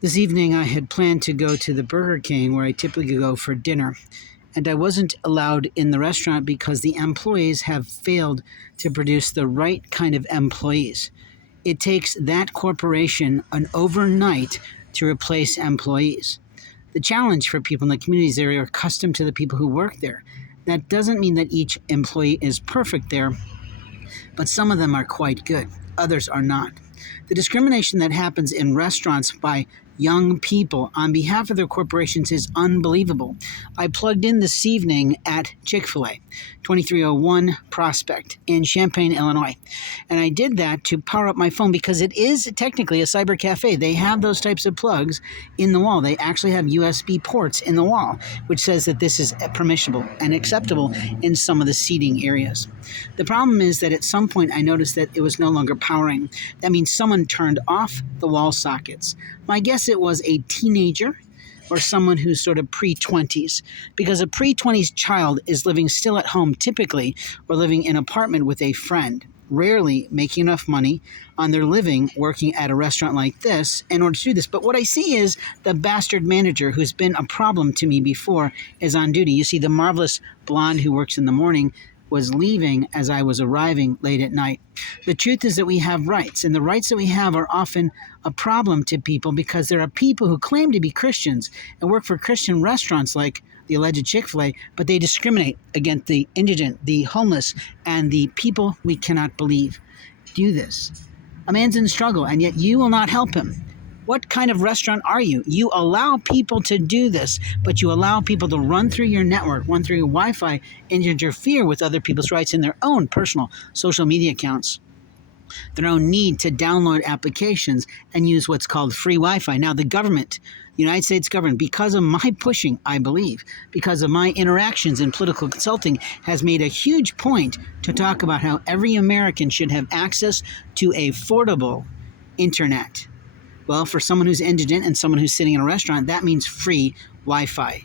This evening, I had planned to go to the Burger King where I typically go for dinner, and I wasn't allowed in the restaurant because the employees have failed to produce the right kind of employees. It takes that corporation an overnight to replace employees. The challenge for people in the communities there are accustomed to the people who work there. That doesn't mean that each employee is perfect there, but some of them are quite good. Others are not. The discrimination that happens in restaurants by young people on behalf of their corporations is unbelievable. I plugged in this evening at Chick-fil-A, 2301 Prospect in Champaign, Illinois. And I did that to power up my phone because it is technically a cyber cafe. They have those types of plugs in the wall. They actually have USB ports in the wall, which says that this is permissible and acceptable in some of the seating areas. The problem is that at some point I noticed that it was no longer powering. That means someone turned off the wall sockets. My guess it was a teenager or someone who's sort of pre-20s, because a pre-20s child is living still at home typically or living in an apartment with a friend, rarely making enough money on their living working at a restaurant like this in order to do this. But what I see is the bastard manager who's been a problem to me before is on duty. You see the marvelous blonde who works in the morning was leaving as I was arriving late at night. The truth is that we have rights, and the rights that we have are often a problem to people because there are people who claim to be Christians and work for Christian restaurants like the alleged Chick-fil-A, but they discriminate against the indigent, the homeless, and the people we cannot believe do this. A man's in struggle, and yet you will not help him. What kind of restaurant are you? You allow people to do this, but you allow people to run through your network, run through your Wi-Fi, and interfere with other people's rights in their own personal social media accounts, their own need to download applications and use what's called free Wi-Fi. Now, the government, the United States government, because of my pushing, I believe, because of my interactions in political consulting, has made a huge point to talk about how every American should have access to affordable internet. Well, for someone who's indigent and someone who's sitting in a restaurant, that means free Wi-Fi.